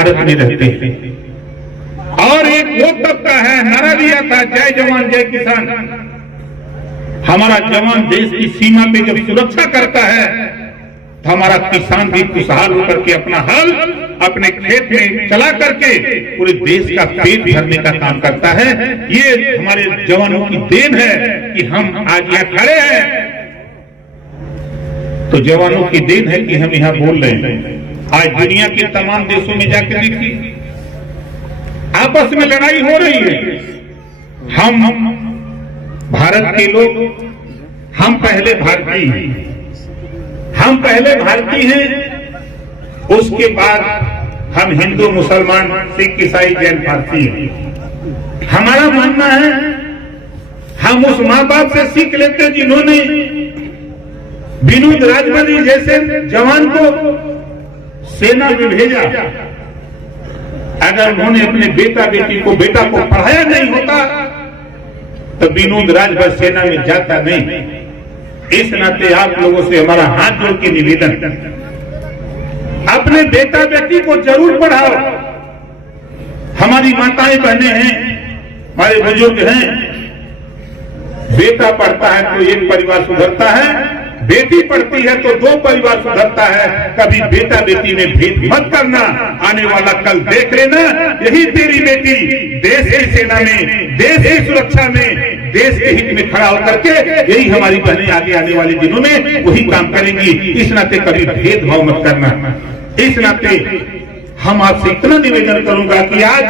भारत में रहते हैं। और एक वो तबका है, नारा दिया था जय जवान जय किसान। हमारा जवान देश की सीमा पे जब सुरक्षा करता है तो हमारा किसान भी खुशहाल होकर के अपना हल अपने खेत में चला करके पूरे देश का पेट भरने का काम करता है। ये हमारे जवानों की देन है कि हम आज यहाँ खड़े हैं। तो जवानों की देन है कि हम यहाँ बोल रहे हैं। आज दुनिया के तमाम देशों में जाकर देखिए, आपस में लड़ाई हो रही है। हम भारत के लोग, हम पहले भारतीय हैं, हम पहले भारतीय हैं, उसके बाद हम हिंदू मुसलमान सिख ईसाई जैन पारसी हैं। हमारा मानना है हम उस माँ बाप से सीख लेते हैं जिन्होंने विनोद राजभर जैसे जवान को सेना में भेजा। अगर उन्होंने अपने बेटा बेटा को पढ़ाया नहीं होता तो विनोद राजभर सेना में जाता नहीं। इस नाते आप लोगों से हमारा हाथ जोड़ के निवेदन, अपने बेटा बेटी को जरूर पढ़ाओ। हमारी माताएं बहनें हैं, हमारे बुजुर्ग हैं। बेटा पढ़ता है तो एक परिवार सुधरता है, बेटी पढ़ती है तो दो परिवार सुधरता है। कभी बेटा बेटी में भेद मत करना, आने वाला कल देख लेना। यही तेरी बेटी देश की सेना में, देश की सुरक्षा में, देश के हित में खड़ा होकर के यही हमारी बहनें आगे आने वाले दिनों में वही काम करेंगी। इस नाते कभी भेदभाव मत करना। इस नाते हम आपसे इतना निवेदन करूंगा कि आज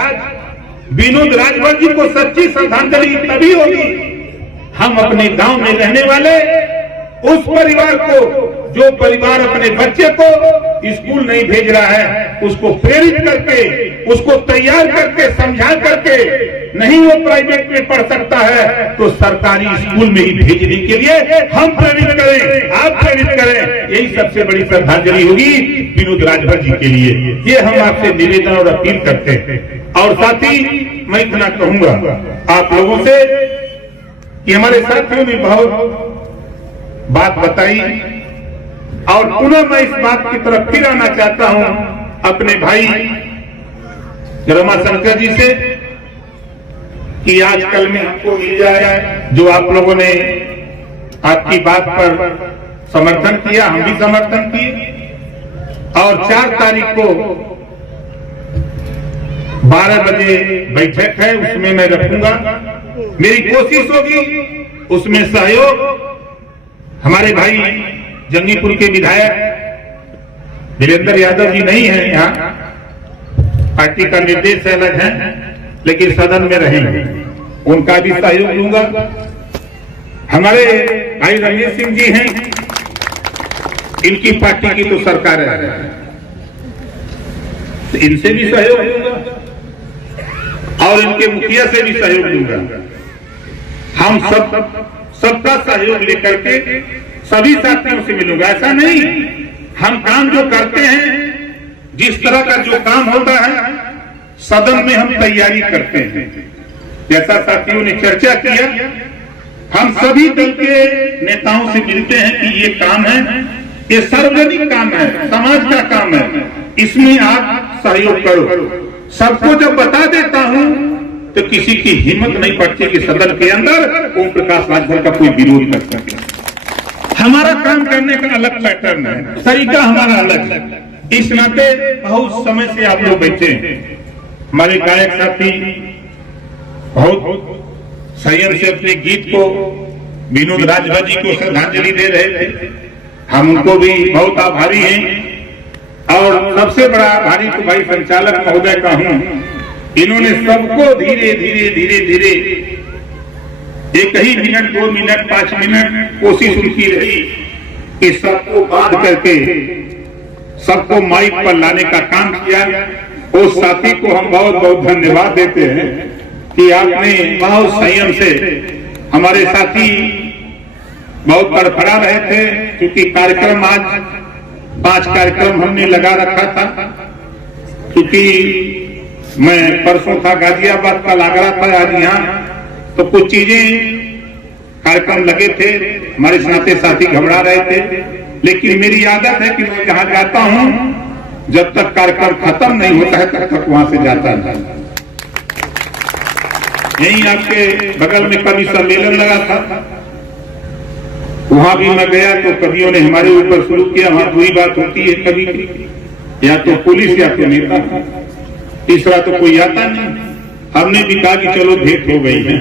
विनोद राजभर जी को सच्ची श्रद्धांजलि तभी होगी हम अपने गांव में रहने वाले उस परिवार को, जो परिवार अपने बच्चे को स्कूल नहीं भेज रहा है, उसको प्रेरित करके, उसको तैयार करके, समझा करके, नहीं वो प्राइवेट में पढ़ सकता है तो सरकारी स्कूल में ही भेजने के लिए हम प्रेरित करें, आप प्रेरित करें। यही सबसे बड़ी श्रद्धांजलि होगी विनोद राजभर जी के लिए। ये हम आपसे निवेदन और अपील करते हैं। और साथ ही मैं इतना कहूंगा आप लोगों से कि हमारे साथियों ने बहुत बात बताई और पुनः मैं इस बात की तरफ फिर आना चाहता हूं अपने भाई रमाशंकर जी से कि आजकल में हमको मिल जाए जो आप लोगों ने आपकी बात पर समर्थन किया, हम भी समर्थन किए। और 4 तारीख को 12 बजे बैठक है, उसमें मैं रखूंगा। मेरी कोशिश होगी उसमें सहयोग हमारे भाई जंगीपुर के विधायक वीरेंद्र यादव जी नहीं है यहाँ, पार्टी का निर्देश अलग है, लेकिन सदन में रहेंगे, उनका भी सहयोग लूंगा। हमारे भाई रमेश सिंह जी हैं, इनकी पार्टी की तो सरकार है, तो इनसे भी सहयोग लूंगा और इनके मुखिया से भी सहयोग लूंगा। हम सबका सहयोग लेकर के सभी साथियों से मिलूंगा। ऐसा नहीं, हम काम जो करते हैं, जिस तरह का जो काम होता है सदन में हम तैयारी करते हैं। जैसा साथियों ने चर्चा किया, हम सभी दल के नेताओं से मिलते हैं कि ये काम है, ये सार्वजनिक काम है, समाज का काम है, इसमें आप सहयोग करो। सबको जब बता देता हूं तो किसी की हिम्मत नहीं पड़ती कि सदन के अंदर ओम प्रकाश राजभर का कोई विरोध कर सके। हमारा काम करने का अलग पैटर्न है, तरीका हमारा अलग है। इस नाते बहुत समय से आप लोग बैठे हैं। हमारे गायक साथी बहुत संयम से अपने गीत को विनोद राजभर जी को श्रद्धांजलि दे रहे थे, हम उनको भी बहुत आभारी हैं। और सबसे बड़ा आभारी तो भाई संचालक महोदय का हूं, इन्होंने सबको धीरे धीरे धीरे धीरे 1 ही मिनट 2 मिनट 5 मिनट कोशिश उनकी रही कि सबको बांध करके सबको माइक पर लाने का काम किया। उस साथी को हम बहुत बहुत धन्यवाद देते हैं कि आपने बहुत संयम से, हमारे साथी बहुत तड़फड़ा रहे थे क्योंकि कार्यक्रम आज 5 कार्यक्रम हमने लगा रखा था, क्योंकि मैं परसों था गाजियाबाद का लग रहा था, आज यहाँ, तो कुछ चीजें कार्यक्रम लगे थे, हमारे साथी घबरा रहे थे। लेकिन मेरी आदत है कि मैं जहां जाता हूं जब तक कार्यक्रम खत्म नहीं होता है तब तक वहां से जाता नहीं। यहीं आपके बगल में कवि सम्मेलन लगा था, वहां भी मैं गया तो कवियों ने हमारे ऊपर शुरू किया। वहां पूरी बात होती है कवि की, या तो पुलिस या तो नेता, तीसरा तो कोई आता नहीं। हमने भी कहा कि चलो भेंट हो गई है।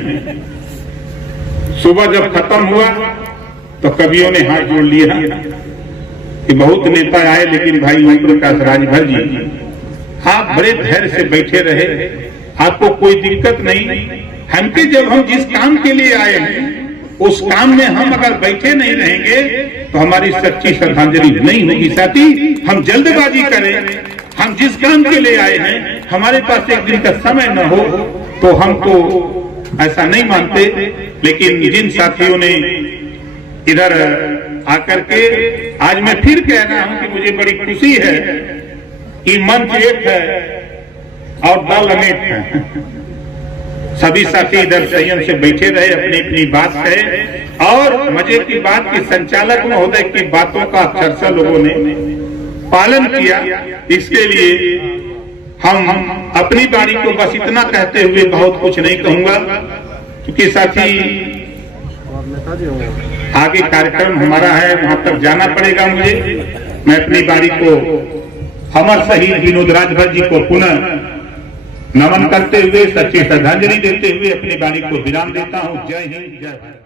सुबह जब खत्म हुआ तो कवियों ने हाथ जोड़ लिया कि बहुत नेता आए, लेकिन भाई ओम प्रकाश राजभर जी आप बड़े धैर्य से बैठे रहे, आपको कोई दिक्कत नहीं। हमके जब हम जिस काम के लिए आए हैं उस काम में हम अगर बैठे नहीं रहेंगे तो हमारी सच्ची श्रद्धांजलि नहीं होगी। साथी, हम जल्दबाजी करें, हम जिस काम के लिए आए हैं हमारे पास एक दिन का समय न हो तो हम तो ऐसा नहीं मानते। लेकिन जिन साथियों ने इधर आकर के, आज मैं फिर कह रहा हूं कि मुझे बड़ी खुशी है कि मंच एक है और दल अनेक है। सभी साथी इधर संयम से बैठे रहे, अपनी अपनी बात कहे, और मजे की बात की संचालक महोदय की बातों का अक्षरशः लोगों ने पालन किया। इसके लिए हम अपनी बारी को बस इतना कहते हुए बहुत कुछ नहीं कहूंगा, क्योंकि साथी आगे कार्यक्रम हमारा है, वहां तक जाना पड़ेगा मुझे। मैं अपनी बारी को अमर शहीद विनोद राजभर जी को पुनः नमन करते हुए, सच्ची श्रद्धांजलि देते हुए अपनी बारी को विराम देता हूं। जय हिंद, जय भारत।